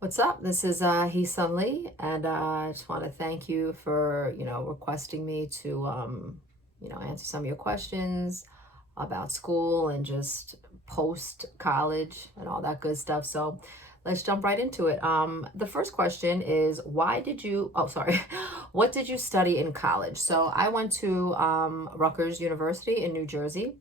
What's up? This is Heesun Lee, and I just want to thank you for, requesting me to, answer some of your questions about school and just post college and all that good stuff. So let's jump right into it. The first question is, what did you study in college? So I went to Rutgers University in New Jersey,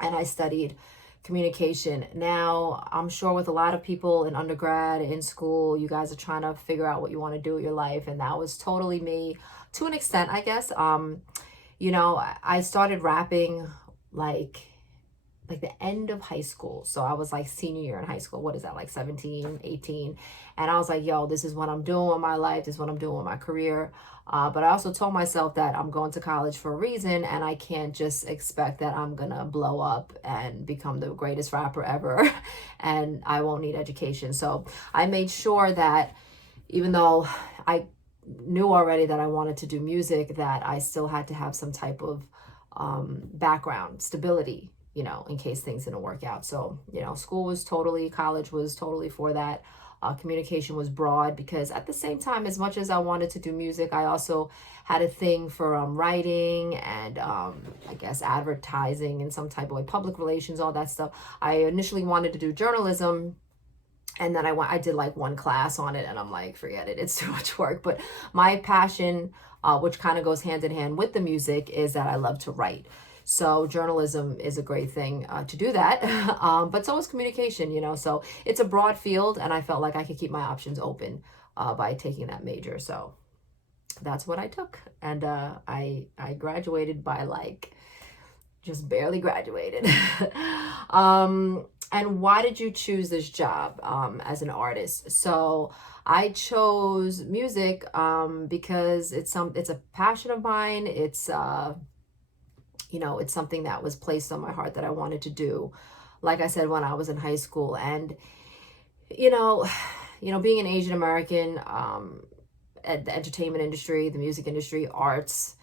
and I studied communication. Now, I'm sure with a lot of people in undergrad, in school, you guys are trying to figure out what you want to do with your life, and that was totally me to an extent, I guess. I started rapping like the end of high school. So I was like senior year in high school. What is that, like 17, 18? And I was like, yo, this is what I'm doing with my life. This is what I'm doing with my career. But I also told myself that I'm going to college for a reason, and I can't just expect that I'm going to blow up and become the greatest rapper ever and I won't need education. So I made sure that even though I knew already that I wanted to do music, that I still had to have some type of background, stability, in case things didn't work out. So, college was totally for that. Communication was broad because at the same time, as much as I wanted to do music, I also had a thing for writing and I guess advertising in some type of way, public relations, all that stuff. I initially wanted to do journalism, and then I did like one class on it, and I'm like, forget it, it's too much work. But my passion, which kind of goes hand in hand with the music, is that I love to write. So journalism is a great thing to do that. But so is communication, so it's a broad field, and I felt like I could keep my options open by taking that major. So that's what I took, and I graduated by like just barely graduated. And why did you choose this job as an artist? So I chose music because it's a passion of mine. It's something that was placed on my heart that I wanted to do. Like I said, when I was in high school, and you know, being an Asian American, at the entertainment industry, the music industry, arts,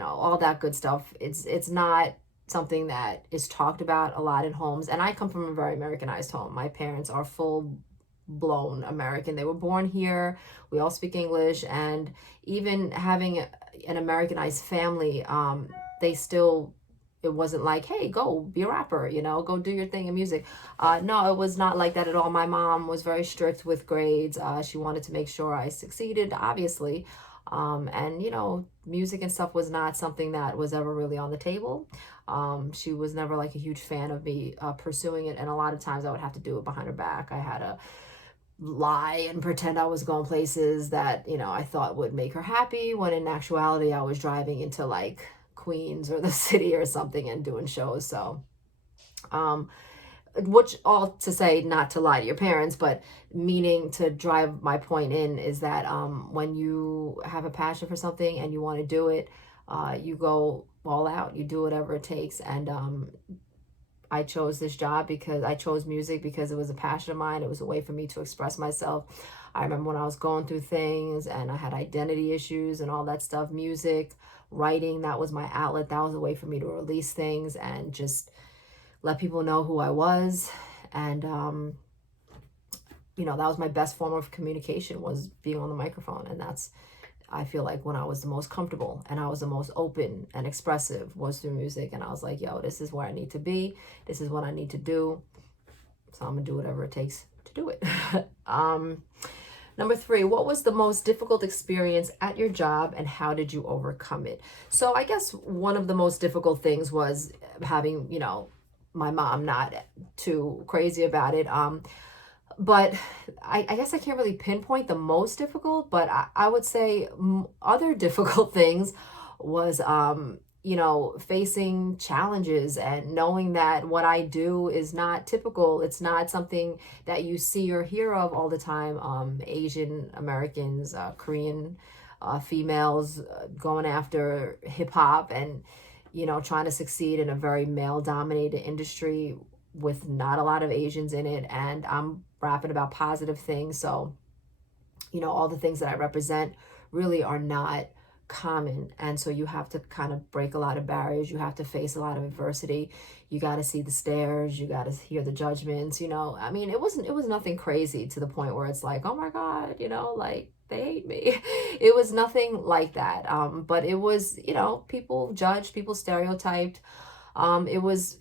all that good stuff. It's not something that is talked about a lot in homes. And I come from a very Americanized home. My parents are full blown American. They were born here. We all speak English, and even having an Americanized family, they still, it wasn't like, hey, go be a rapper, go do your thing in music. No, it was not like that at all. My mom was very strict with grades. She wanted to make sure I succeeded, obviously. And music and stuff was not something that was ever really on the table. She was never like a huge fan of me pursuing it, and a lot of times I would have to do it behind her back. I had to lie and pretend I was going places that I thought would make her happy, when in actuality I was driving into like Queens or the city or something and doing shows. So which, all to say, not to lie to your parents, but meaning to drive my point in, is that when you have a passion for something and you want to do it, you go all out, you do whatever it takes. And I chose this job because I chose music because it was a passion of mine. It was a way for me to express myself. I remember when I was going through things and I had identity issues and all that stuff, music, writing, that was my outlet. That was a way for me to release things and just let people know who I was. And, that was my best form of communication, was being on the microphone. And that's, I feel like, when I was the most comfortable and I was the most open and expressive, was through music. And I was like, yo, this is where I need to be. This is what I need to do. So I'm gonna do whatever it takes to do it. Number 3, what was the most difficult experience at your job and how did you overcome it? So I guess one of the most difficult things was having, my mom not too crazy about it. But I guess I can't really pinpoint the most difficult, but I would say other difficult things was, facing challenges and knowing that what I do is not typical. It's not something that you see or hear of all the time. Asian Americans, Korean females going after hip hop and, trying to succeed in a very male dominated industry with not a lot of Asians in it. And I'm rapping about positive things. So, all the things that I represent really are not common. And so you have to kind of break a lot of barriers. You have to face a lot of adversity. You got to see the stares. You got to hear the judgments. I mean, it was nothing crazy to the point where it's like, oh my God, like they hate me. It was nothing like that. But it was, people judged, people stereotyped. It was,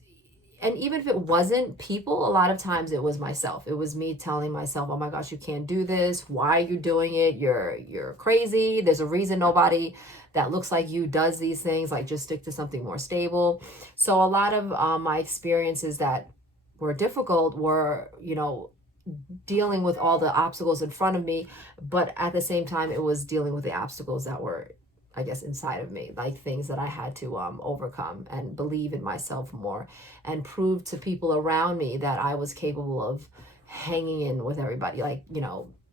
and even if it wasn't people, a lot of times it was myself. It was me telling myself, oh my gosh, you can't do this. Why are you doing it? You're crazy. There's a reason nobody that looks like you does these things. Like, just stick to something more stable. So a lot of my experiences that were difficult were, dealing with all the obstacles in front of me, but at the same time, it was dealing with the obstacles that were, I guess, inside of me, like things that I had to overcome and believe in myself more and prove to people around me that I was capable of hanging in with everybody, like,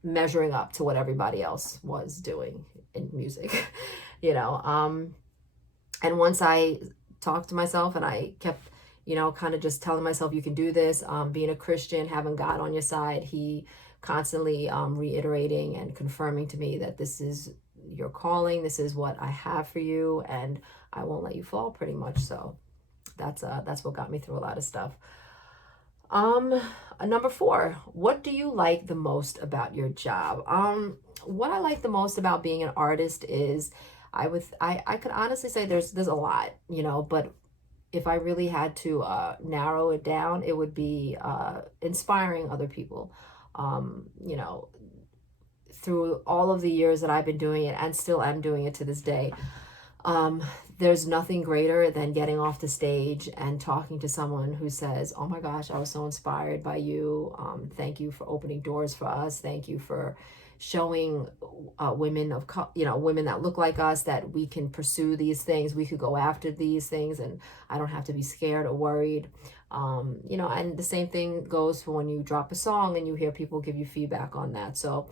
measuring up to what everybody else was doing in music, and once I talked to myself and I kept, kind of just telling myself, you can do this, being a Christian, having God on your side, he constantly reiterating and confirming to me that this is your calling, this is what I have for you, and I won't let you fall, pretty much. So that's what got me through a lot of stuff. Number 4, what do you like the most about your job? What I like the most about being an artist is I could honestly say there's a lot, but if I really had to narrow it down, it would be inspiring other people. Through all of the years that I've been doing it, and still am doing it to this day, there's nothing greater than getting off the stage and talking to someone who says, oh my gosh, I was so inspired by you. Thank you for opening doors for us. Thank you for showing women women that look like us that we can pursue these things. We could go after these things and I don't have to be scared or worried. And the same thing goes for when you drop a song and you hear people give you feedback on that. So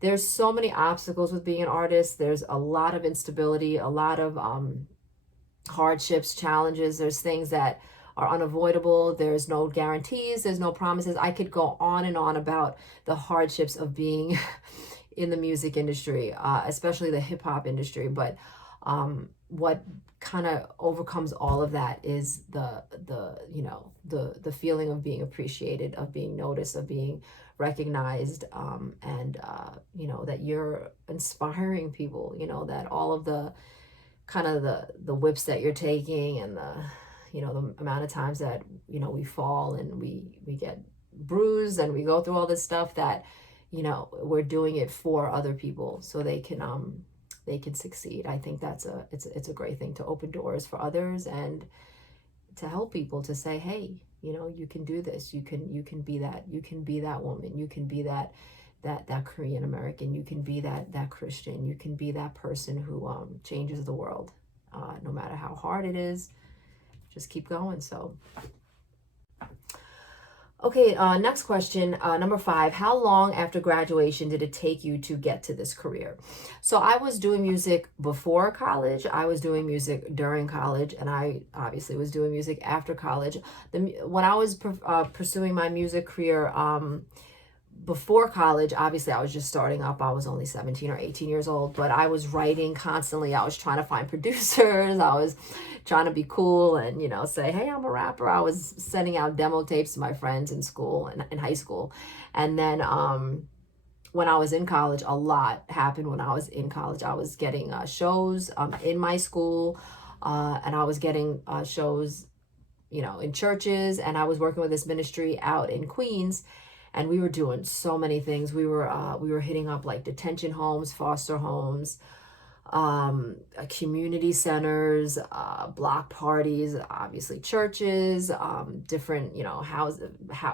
there's so many obstacles with being an artist. There's a lot of instability, a lot of hardships, challenges. There's things that are unavoidable. There's no guarantees. There's no promises. I could go on and on about the hardships of being in the music industry, especially the hip hop industry. But what kind of overcomes all of that is the feeling of being appreciated, of being noticed, of being recognized, and that you're inspiring people, that all of the kind of the whips that you're taking and the amount of times that we fall and we get bruised and we go through all this stuff, that we're doing it for other people so they can succeed. I think it's a great thing to open doors for others and to help people, to say, hey, you can do this, you can be that, you can be that woman, you can be that Korean American, you can be that Christian, you can be that person who changes the world, no matter how hard it is. Just keep going. So okay, next question, number 5. How long after graduation did it take you to get to this career? So I was doing music before college, I was doing music during college, and I obviously was doing music after college. When I was pursuing my music career, before college, obviously I was just starting up. I was only 17 or 18 years old, but I was writing constantly. I was trying to find producers. I was trying to be cool and, say, hey, I'm a rapper. I was sending out demo tapes to my friends in school and in high school. And then when I was in college, a lot happened when I was in college. I was getting shows in my school, and I was getting shows, in churches, and I was working with this ministry out in Queens. And we were doing so many things. We were hitting up like detention homes, foster homes, community centers, block parties, obviously churches, different, houses.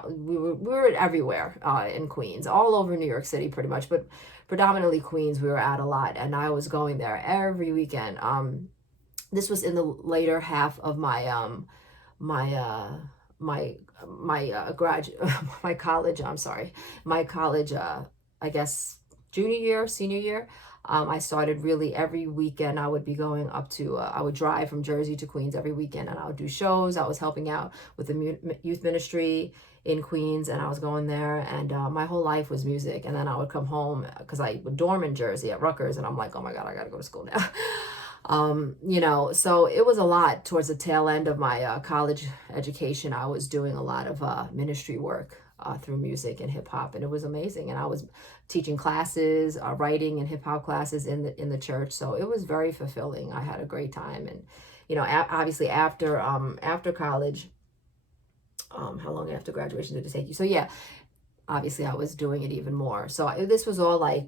We were everywhere in Queens, all over New York City pretty much, but predominantly Queens. We were at a lot, and I was going there every weekend. This was in the later half of my college, I guess, junior year, senior year. I started really every weekend. I would be going up to, I would drive from Jersey to Queens every weekend, and I would do shows. I was helping out with the youth ministry in Queens, and I was going there, and my whole life was music. And then I would come home because I would dorm in Jersey at Rutgers, and I'm like, oh my God, I gotta go to school now. So it was a lot towards the tail end of my college education. I was doing a lot of ministry work through music and hip hop, and it was amazing. And I was teaching classes, writing and hip hop classes in the church. So it was very fulfilling. I had a great time, and obviously after college, how long after graduation did it take you? So yeah, obviously I was doing it even more. So this was all like,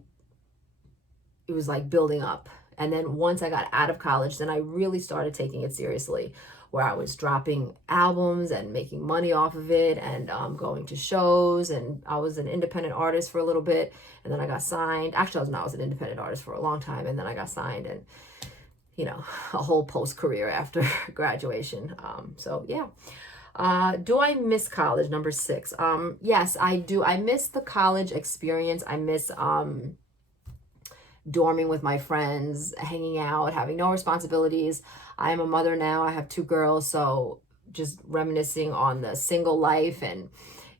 it was like building up. And then once I got out of college, then I really started taking it seriously, where I was dropping albums and making money off of it, and going to shows. And I was an independent artist for a little bit, and then I got signed. Actually, I was an independent artist for a long time, and then I got signed, and a whole post-career after graduation. So yeah. Do I miss college? Number 6. Yes, I do. I miss the college experience. I miss dorming with my friends, hanging out, having no responsibilities. I am a mother now. I have 2 girls, so just reminiscing on the single life and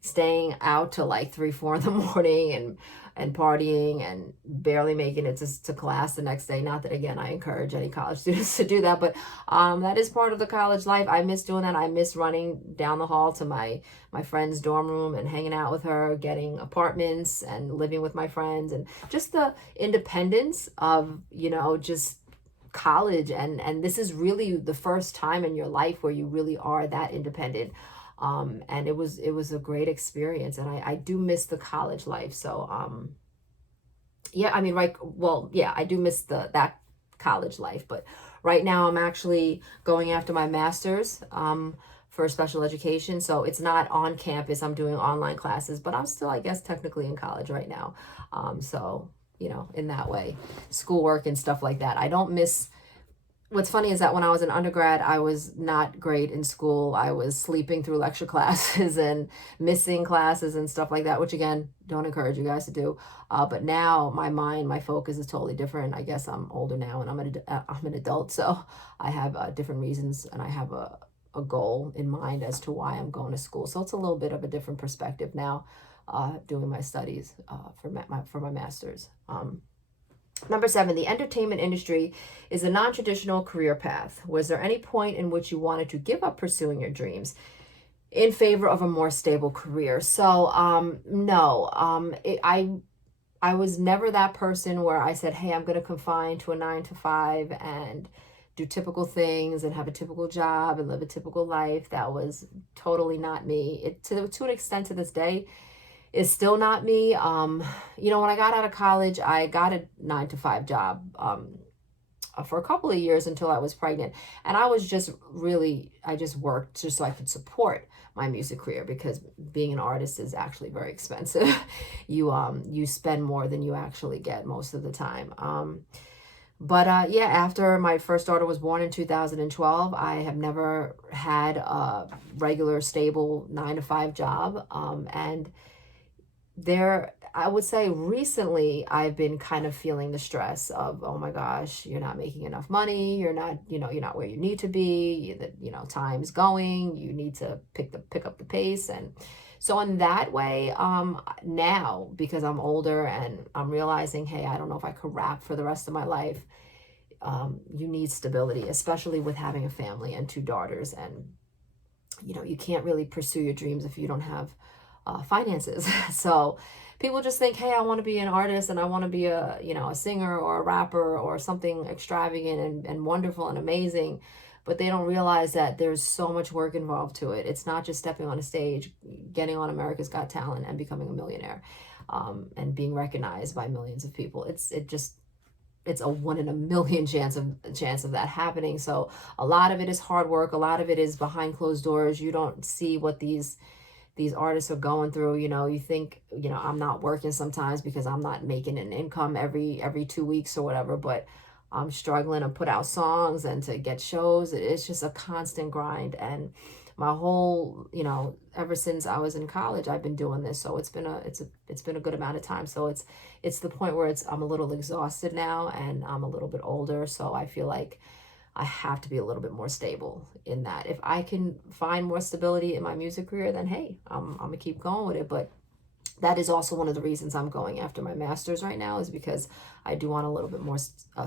staying out till like 3, 4 in the morning and partying and barely making it to class the next day. Not that, again, I encourage any college students to do that, but that is part of the college life. I miss doing that. I miss running down the hall to my friend's dorm room and hanging out with her, getting apartments and living with my friends, and just the independence of, just college. And this is really the first time in your life where you really are that independent. And it was a great experience, and I do miss the college life. So, yeah, I mean, right. Well, yeah, I do miss that college life, but right now I'm actually going after my master's, for special education. So it's not on campus. I'm doing online classes, but I'm still, I guess, technically in college right now. So, in that way, schoolwork and stuff like that. I don't miss. What's funny is that when I was an undergrad, I was not great in school. I was sleeping through lecture classes and missing classes and stuff like that, which, again, don't encourage you guys to do. But now my focus is totally different. I guess I'm older now, and I'm an adult, so I have different reasons, and I have a goal in mind as to why I'm going to school. So it's a little bit of a different perspective now, doing my studies for my master's. Number 7, the entertainment industry is a non-traditional career path. Was there any point in which you wanted to give up pursuing your dreams in favor of a more stable career? So, no, I was never that person where I said, hey, I'm going to confine to a 9 to 5 and do typical things and have a typical job and live a typical life. That was totally not me. To an extent, to this day, is still not me. When I got out of college, I got a 9 to 5 job for a couple of years until I was pregnant. And I just worked just so I could support my music career, because being an artist is actually very expensive. You spend more than you actually get most of the time. But yeah, after my first daughter was born in 2012, I have never had a regular, stable 9 to 5 job. And I would say recently I've been kind of feeling the stress of, oh my gosh, you're not making enough money. You're not where you need to be. Time's going. You need to pick up the pace. And so in that way, now, because I'm older and I'm realizing, hey, I don't know if I could rap for the rest of my life. You need stability, especially with having a family and 2 daughters. And, you can't really pursue your dreams if you don't have finances. So people just think, hey, I want to be an artist and I want to be a singer or a rapper or something extravagant and wonderful and amazing, but they don't realize that there's so much work involved to it. It's not just stepping on a stage, getting on America's Got Talent and becoming a millionaire, and being recognized by millions of people. It's a 1 in a million chance of that happening. So a lot of it is hard work. A lot of it is behind closed doors. You don't see what these artists are going through. You think, I'm not working sometimes because I'm not making an income every 2 weeks or whatever, but I'm struggling to put out songs and to get shows. It's just a constant grind. And my whole, ever since I was in college, I've been doing this. So it's been a good amount of time. So it's the point where I'm a little exhausted now, and I'm a little bit older. So I feel like I have to be a little bit more stable in that. If I can find more stability in my music career, then hey, I'm gonna keep going with it. But that is also one of the reasons I'm going after my master's right now, is because I do want a little bit more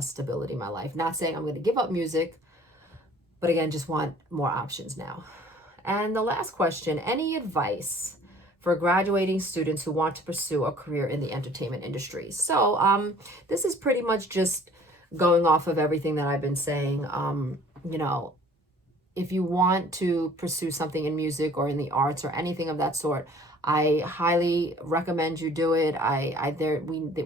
stability in my life. Not saying I'm going to give up music, but again, just want more options now. And the last question, any advice for graduating students who want to pursue a career in the entertainment industry? So this is pretty much just going off of everything that I've been saying. If you want to pursue something in music or in the arts or anything of that sort, I highly recommend you do it.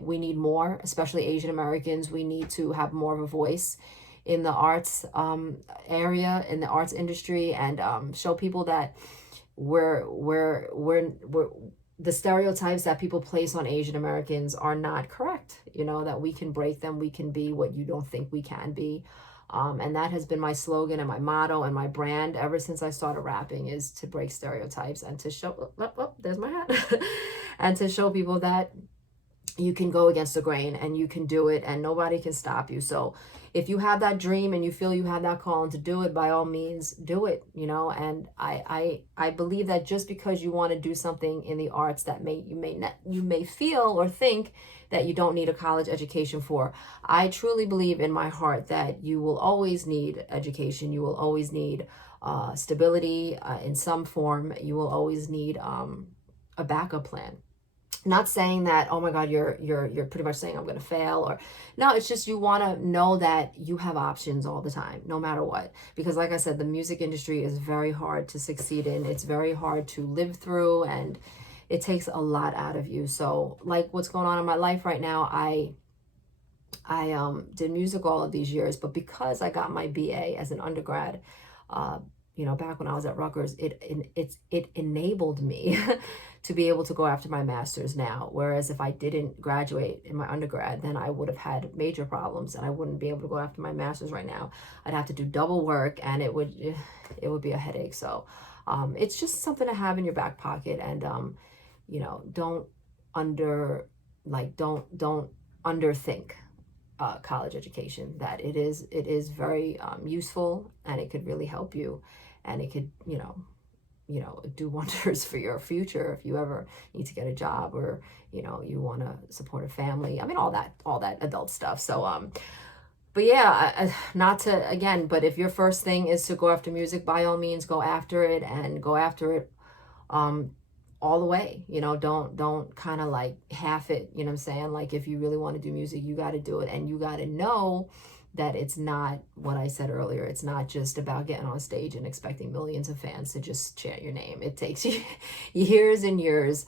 We need more, especially Asian Americans. We need to have more of a voice in the arts area, in the arts industry, and show people that we're the stereotypes that people place on Asian Americans are not correct. That we can break them. We can be what you don't think we can be. And that has been my slogan and my motto and my brand ever since I started rapping, is to break stereotypes and to show, there's my hat, and to show people that you can go against the grain and you can do it and nobody can stop you. So if you have that dream and you feel you have that calling to do it, by all means do it, and I believe that just because you want to do something in the arts that you may feel or think that you don't need a college education for, I truly believe in my heart that you will always need education. You will always need stability in some form. You will always need a backup plan. Not saying that, oh my God, you're pretty much saying I'm going to fail, or no, it's just you want to know that you have options all the time, no matter what. Because like I said, the music industry is very hard to succeed in. It's very hard to live through, and it takes a lot out of you. So like what's going on in my life right now, I did music all of these years, but because I got my BA as an undergrad, back when I was at Rutgers, it enabled me to be able to go after my master's now. Whereas if I didn't graduate in my undergrad, then I would have had major problems and I wouldn't be able to go after my master's right now. I'd have to do double work and it would be a headache. So it's just something to have in your back pocket, and don't underthink college education. That it is very useful, and it could really help you, and it could do wonders for your future if you ever need to get a job, or you want to support a family. I mean, all that adult stuff. So but yeah, but if your first thing is to go after music, by all means go after it, and go after it all the way. Don't kind of like half it. You know what I'm saying? Like, if you really want to do music, you got to do it, and you got to know that it's not what I said earlier. It's not just about getting on stage and expecting millions of fans to just chant your name. It takes years and years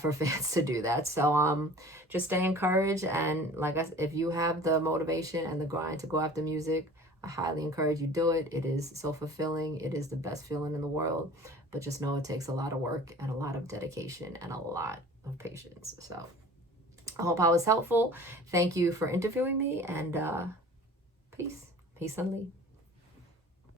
for fans to do that. So just stay encouraged, and if you have the motivation and the grind to go after music, I highly encourage you do it. It is so fulfilling. It is the best feeling in the world. But just know it takes a lot of work and a lot of dedication and a lot of patience. So I hope I was helpful. Thank you for interviewing me, and peace. Heesun Lee.